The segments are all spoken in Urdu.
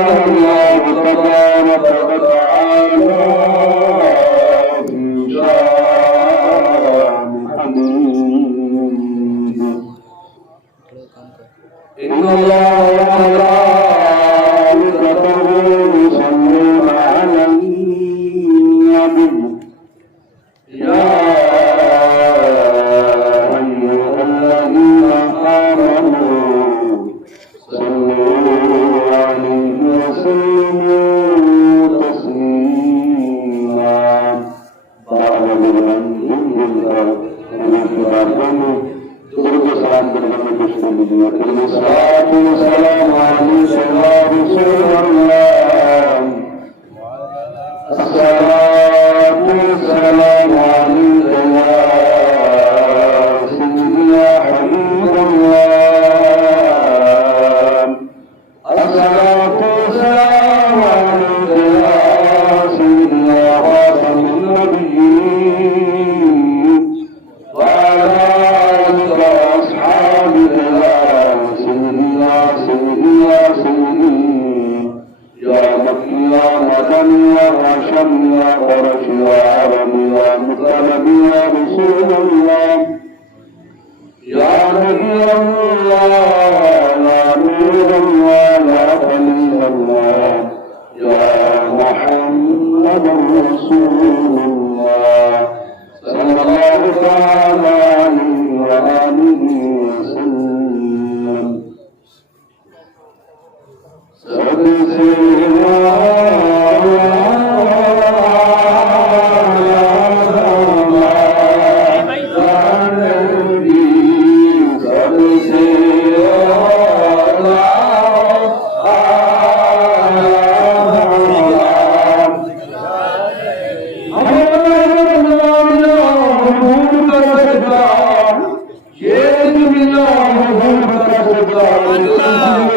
الله تبارك وتعالى في شان حميد إن الله وملائكته يصلون على النبي يا أيها الذين آمنوا صلوا عليه وسلموا تسليما بعد الصلاة والسلام عليك يا رسول الله الصلاة والسلام عليك يا سيدي يا حبيب الله الصلاة والسلام عليك يا سيدي يا خاتم النبيين وعلى آلك وأصحابك يا سيدي يا سيدي يا سيدي يا مكي يا مدني يا هاشم يا قرش يا عربي يا مطلب يا رسول الله يا نبي الله يا نور الله يا خليل الله يا محمد رسول الله صلى الله تعالى عليه وآله وسلم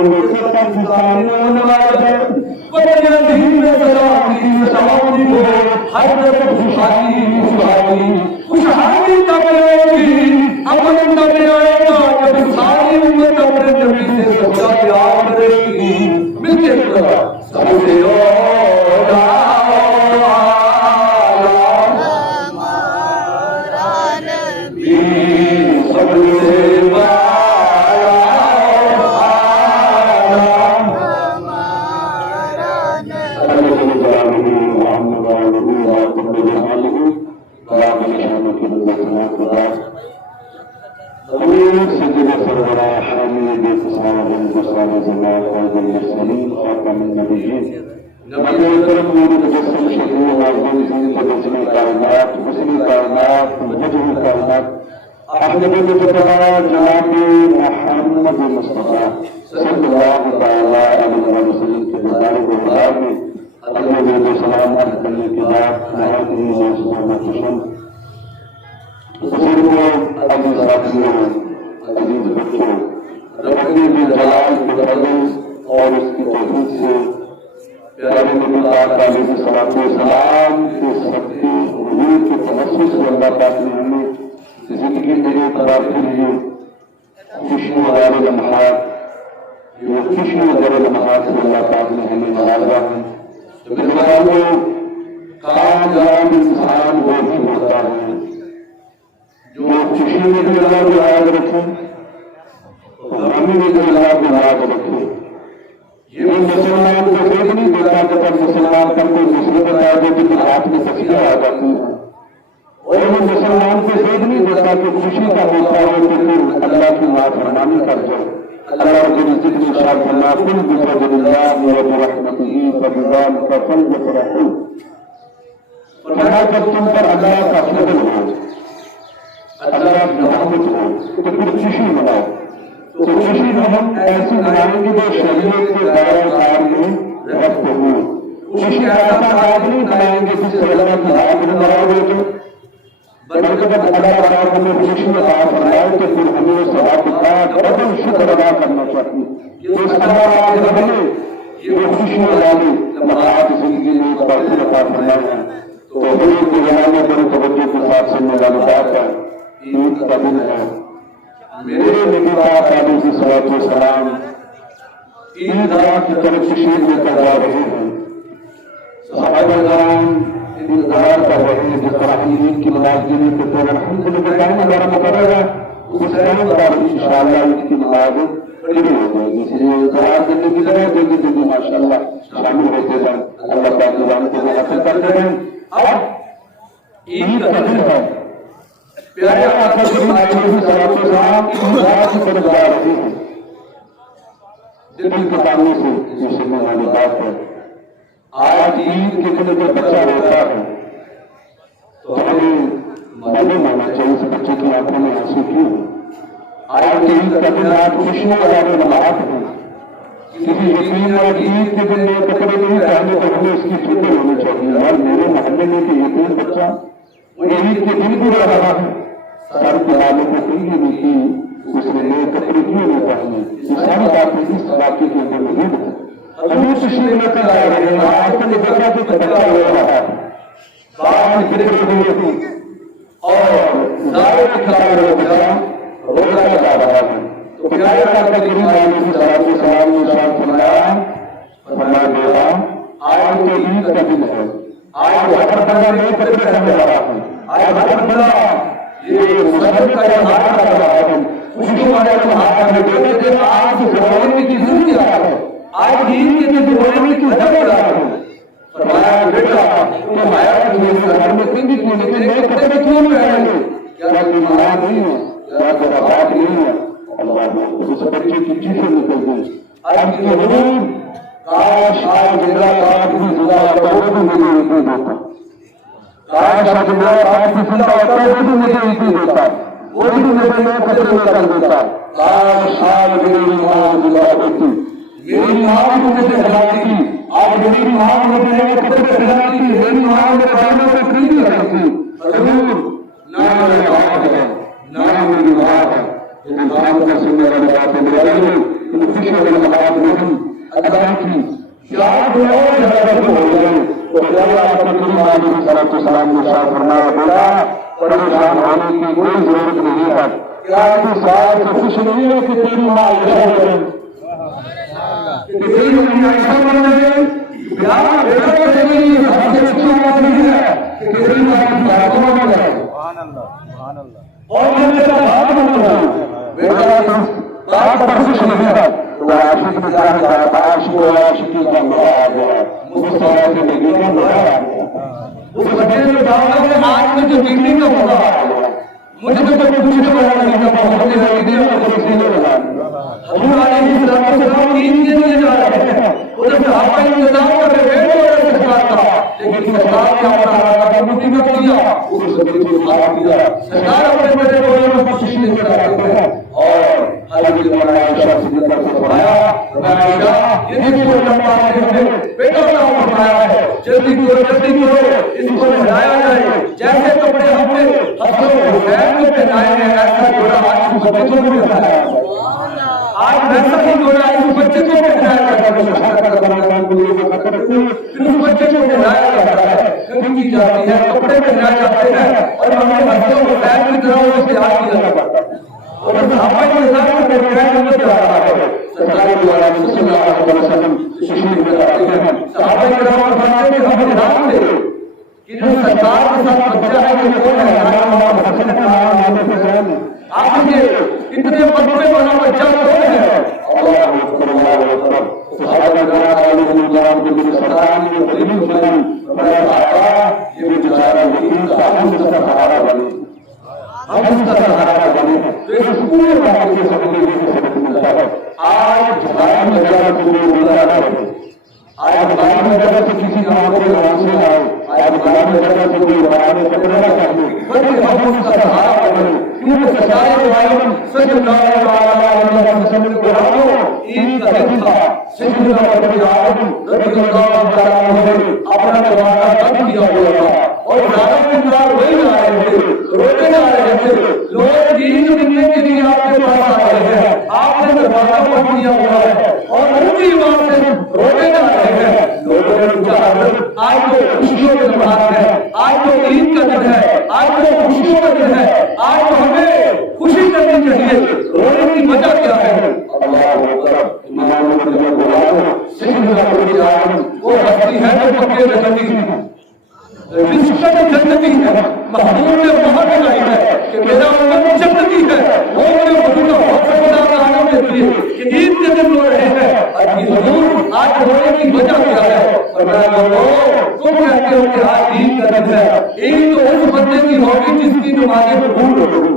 میں سب انسان نواز ہے وجہ دین سلامی سلامی ہو ہر طرف خوشحالی خوشحالی خوشحالی تبلیغی امن تبلیغی جب ساری امت اپنے نبی سے خدا پیار کرے گی ملتے خدا سبحان محمد مصطفیٰ صلی اللہ تعالیٰ علیہ وسلم کے مبارک وفات میں اللہ سلام کرنے کے بعد نہایت ہی خوشم بزرگوں عزیز ساتھیوں عزیز بچوں ربی کے جلال کے فضل اور اس کی توفیق سے پیارے نبی پاک علیہ الصلوۃ والسلام کے صدقے حضور کے توسط سے اللہ پاک نے ہمیں زندگی میرے قرار کے لیے خوشی والے لمحات یہ خوشی والے لمحات سے اللہ پاک نے ہمیں نوازا ہے تو مسلمانوں کامیاب انسان وہ ہی ہوتا ہے جو خوشی میں بھی اللہ کو یاد رکھے غمی میں بھی اللہ کو یاد رکھے یہ مسلمان کو خود نہیں دیتا جب مسلمان پر کوئی مصیبت آ جاتی تو ہاتھ میں تسبیح آ جاتی ہے اور وہ مسلمان کو خود نہیں دیتا کہ خوشی کا موقع ہو کہ پھر اللہ کی نافرمانی کر جائے اللہ رب العزت نے ارشاد فرمایا قل بفضل اللہ وبرحمتہ فبذلک فلیفرحوا فرمایا جب تم پر اللہ کا فضل ہو اللہ کی رحمت ہو تو پھر خوشی مناؤ تو خوشی میں ہم ایسی منائیں گے جو شریعت کے دائرہ کار میں رکھتے ہوئے خوشی ایسا آدمی بنائیں گے جس سے اللہ کی یاد میں مرا ہو جو بلکہ جب اللہ تعالیٰ ہمیں خوشی عطا فرمائے تو پھر ہمیں ثواب کے ساتھ ڈبل شکر ادا کرنا چاہیے اس اللہ آج ہمیں یہ خوشی والے لمحات زندگی میں پرسر عطا فرمائے ہیں تو حضور کے زمانے پر توجہ کے ساتھ سننے والی بات ہے عید کا دن ہے میرے نبی پاک علیہ الصلوۃ والسلام عید گاہ کی طرف تشریف لے کر جا رہے ہیں صحابہ کرام انتظار کر رہے ہیں جس طرح عید کی نماز دینے کے دور الحمدللہ ٹائم ہمارا مقرر ہے اس ٹائم پر انشاءاللہ عید کی نماز شروع ہو جائے گی اس لیے انتظار کرنے کی ضرورت ہے کہ جلدی ماشاءاللہ شامل ہوتے جائیں اللہ پاک کی رحمت سے حاصل کرتے ہیں اب عید کا دن ہے پیارے آقا کریم علیہ الصلوۃ والسلام عید گاہ کی طرف جا رہے ہیں دل کے سامنے سے یہ سننے والی بات ہے آج عید کے دن جب بچہ روتا ہے تو ہمیں معلوم ہونا چاہیے اس بچے کی آنکھوں میں آنسو کیوں آج کے عید کا دن آج خوشیوں والے لمحات ہیں کسی یتیم اور عید کے دن میں کپڑے نہیں پہنے تو ہمیں اس کی فکر ہونی چاہیے اور میرے محلے میں کہ یتیم بچہ وہ عید کے دن بھی رو رہا ہے سر کے والے کو کہیں بھی کی اس نے نئے کپڑے کیوں نہیں پہنے یہ ساری باتیں اس علاقے کے اندر موجود ہیں ابھی تشریف لے کر جا رہے ہیں آج تک دیکھا کہ بچہ رو رہا ہے باہر گرے ہوئے تھے اور زیادہ کھلا رہے بچہ روتا جا رہا ہے تو پیارے آقا کریم علیہ الصلوۃ والسلام نے ارشاد فرمایا بیٹا آج تو عید کا دن ہے آج ہر بندہ نئے کپڑے پہن رہا ہے آج ہر بندہ یہ مسلم کا اظہار کر رہا ہے خوشی والے لمحات میں دیکھتے تھے آج زمانے کی زندگی ہے آج عید کے دن رونے کی حد ہے فرمایا بیٹا تم آیا کہ میرے گھر میں زندگی کیوں لیکن نئے کپڑے کیوں نہیں پہن گے کیا تم ایمان نہیں ہے کیا تمہارا بات نہیں ہے اللہ اس بچے کی چیزیں نکل گئی اب کے حضور کاش آج میرا پاک بھی زندہ ہوتا وہ بھی مجھے عید دیتا کاش آج میرا پاک بھی زندہ ہوتا وہ بھی مجھے عید دیتا وہ بھی مجھے نئے کپڑے لے کر دیتا کاش آج میری ماں زندہ ہوتی میری ماں مجھے پہناتی آج میری ماں مجھے نئے کپڑے پہناتی میری ماں میرے بانوں میں پھرتی رہتی حضور نہ میری بات ہے نہ میری بات ہے انسان کا سننے والی باتیں میرے فکر المقام ادا کی یاد اور زیادہ ہو گئے تو پیارے نبی علیہ الصلوۃ والسلام نے ارشاد فرمایا بیٹا پریشان ہونے کی کوئی ضرورت نہیں ہے، کیا تو سال سے خوش نہیں ہے کہ تیری ماں عائشہ بن گئی، کہ تیری ماں عائشہ بن گئی، پیار بیٹا کو تیری سب سے اچھی بات نہیں ہے کہ تیری ماں فاطمہ بن گئی، سبحان اللہ، اور میں تیرا باپ بن گیا بیٹا باپ پر خوش نہیں ہے تو عاشق میں کیا ہے، عاشق و عاشقی کا لڑا آ گیا، مصطفیٰ کے نبی کا لڑا آ گیا، اس بچے نے کہا کہ آج میں جو میٹنگ کا موقع آ گیا مجھے تو کچھ پوچھنے والا نہیں تھا، بہت سے عقیدے اور تفصیلیں لگا حضور علیہ السلام عید کے لیے جا رہے ہیں، ادھر صحابہ انتظام کر رہے ہیں اور سرکار کا، لیکن سرکار کیا ہوتا ہے مٹی میں کیا اس بچے کو کھا دیا، سرکار اپنے بڑے بڑے میں کوشش نہیں کر رہے ہیں اور حضرت مولانا عائشہ صدیقہ سے فرمایا عائشہ یہ دیکھو لمبا ہے بیٹا کا فرمایا ہے جلدی کرو اس کو ہلایا جائے، جیسے کپڑے ہم نے حسن حسین کو پہنائے ہیں ایسا جوڑا آج اس بچے کو بھی پہنایا ہے، آج ویسا ہی جوڑا اس بچے کو پہنایا جاتا ہے، پھر اس بچے کو پہنایا جاتا ہے، کنگھی جاتی ہے، کپڑے پہنائے جاتے ہیں اور ہمیں حسن حسین کی طرح اس سے آج کیا جاتا ہے اور صحابہ کے نظام کو پہنائے جانے سے آتا ہے، سرکار دوارا صلی اللہ علیہ وسلم تشریف لے آتے ہیں، صحابہ کے نظام فرماتے ہیں ہم حیران تھے کہ جو سرکار کے ساتھ بچہ ہے یہ کون ہے، ہمارا حسن کا نام محمد حسین ہے، آپ کے اتنے بچے والا بچہ کون ہے، اللہ اکبر اللہ اکبر، صحابہ کرام علیہ السلام کے لیے سرکار نے دلیل سنائی، فرمایا آقا یہ بیچارہ یتیم تھا ہم اس کا سہارا بنے، ہم اس کا سہارا بنے، تو اس پورے واقعے سے سمجھنے کے سبق ملتا ہے، آج جھاڑ میں جگہ کے لیے روزہ نہ رہے، آج دکان میں جگہ سے کسی کا آنکھوں میں آنسو نہ آئے، آج دکان میں جگہ سے کوئی بڑھانے پکڑنا نہ چاہیے، بلکہ ہم اس کا سہارا بنے، کیونکہ سرکار عالم صلی اللہ علیہ وسلم کے قرآن عید کا دن تھا، سیدنا ابو عالم رضی اللہ تعالیٰ عنہ نے اپنا دروازہ بند کیا ہوا تھا اور زیادہ انتظار وہی آ رہے تھے، روتے نہ آ رہے تھے، لوگ عید ملنے کے لیے آپ کے پاس آ رہے ہیں، آپ نے دروازہ بند کیا ہوا ہے اور اسی بات سے روتے نہ آ رہے ہیں، لوگوں نے پوچھا حضرت آج تو خوشیوں کا تہوار ہے، آج تو عید کا دن ہے، آج تو خوشیوں کا دن ہے، آج تو ہمیں خوشی کرنی چاہیے، رونے کی وجہ کیا ہے، اللہ اکبر، امام نے بلایا سیدنا ابو عالم وہ ہستی ہے جو پکے جنتی ہے، جس کا جنتی ہے، محبوب نے وہاں دلائی ہے کہ میرا امت جنتی ہے، وہ میرے حضور کا حکم خدا عالم نے دی کہ عید کے دن رو رہے ہیں، اور حضور آج رونے کی وجہ کیا ہے، فرمایا لوگوں تم کہتے ہو کہ آج عید کا دن ہے، عید تو اس بندے کی ہوگی جس کی نمازیں قبول ہوگی،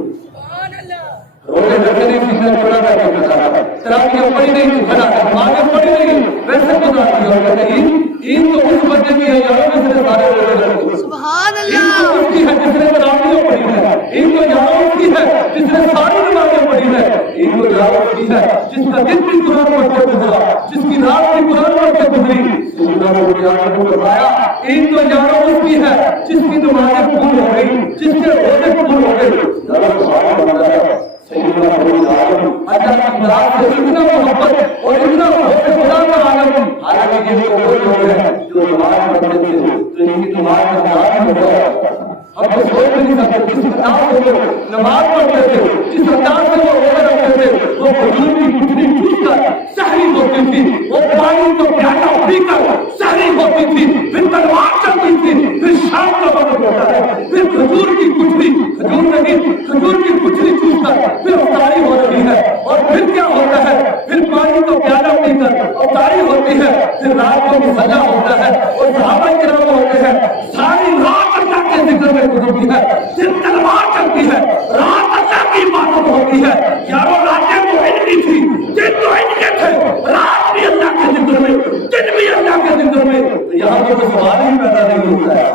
روزے رکھنے کی سے چھوڑا کر کے بچانا ہے، تراویح پڑھی نہیں تھی بنا کر نمازیں پڑھی نہیں ویسے گزار دی اور کہتے ہیں عید تو اس بندے کی ہے یاروں میں سے سارے روزے رکھتے سبحان اللہ، عید تو اس کی ہے جس نے تراویح پڑھی ہے، عید تو یاروں کی ہے جس نے ساری نمازیں پڑھی ہے، عید تو یاروں کی ہے جس کا دن بھی قرآن پڑھ کے گزرا، جس کی رات بھی قرآن پڑھ کے گزری، سیدنا ابو عالم نے فرمایا عید تو یاروں کی ہے جس کی نمازیں قبول ہو گئی، جس کے روزے قبول ہو گئے، یاروں سوال بنتا ہے سیدنا ابو عالم اللہ کی ذات سے اتنا محبت اور اتنا خدا کا عالم، حالانکہ یہ وہ لوگ ہیں جو نماز پڑھتے تھے تو ان کی نماز کا نام ہوتا تھا، ہم تو سوچ نہیں سکتے جس انداز سے وہ نماز پڑھتے تھے، جس انداز سے وہ روزہ رکھتے تھے، وہ حضور کی گھٹنی پھوٹ کر سحری ہوتی تھی، وہ پانی کو پیالہ پی کر سحری ہوتی تھی، پھر تلوار چلتی تھی، پھر شام کا وقت ہوتا ہے، پھر کھجور کی گٹھلی، کھجور نہیں کھجور کی گٹھلی چوس کر پھر افطاری ہو رہی ہے، اور پھر کیا ہوتا ہے، پھر پانی کو پیالہ پی کر افطاری ہوتی ہے، پھر رات کو مصلی ہوتا ہے اور صحابہ کرام ہوتے ہیں، ساری رات اللہ کے ذکر میں گزرتی ہے، پھر تلوار چلتی ہے، رات اللہ کی عبادت ہوتی ہے، یاروں راتیں تو ان کی تھی، دن تو ان کے تھے، رات بھی اللہ کے ذکر میں، دن بھی اللہ کے ذکر میں، یہاں پر تو سوال ہی پیدا نہیں ہوتا ہے،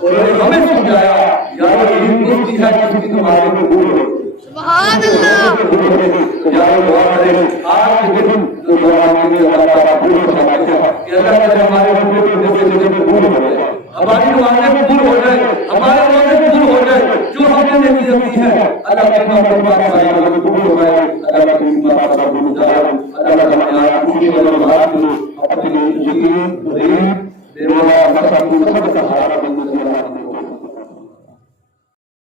اور ہمیں سمجھایا یاروں عید اس کی ہے جس کی تمہارے قبول ہو، سبحان اللہ، یاروں دعا کریں آج کے دن تو دعا مانگے اللہ تعالیٰ قبول فرماتے ہیں کہ اللہ تعالیٰ ہمارے بندے کے ذکر قبول ہو جائے، ہماری نمازیں قبول ہو جائے، ہمارے روزے قبول ہو جائے، جو ہم نے نیکی کی ہے اللہ اللہ کی محبت کا بیان قبول ہو گئے اللہ کی مطابق قبول جان اللہ تعالی خوشی اور راحت میں اپنی یقین ریب بیوا مساکین سب کا سہارا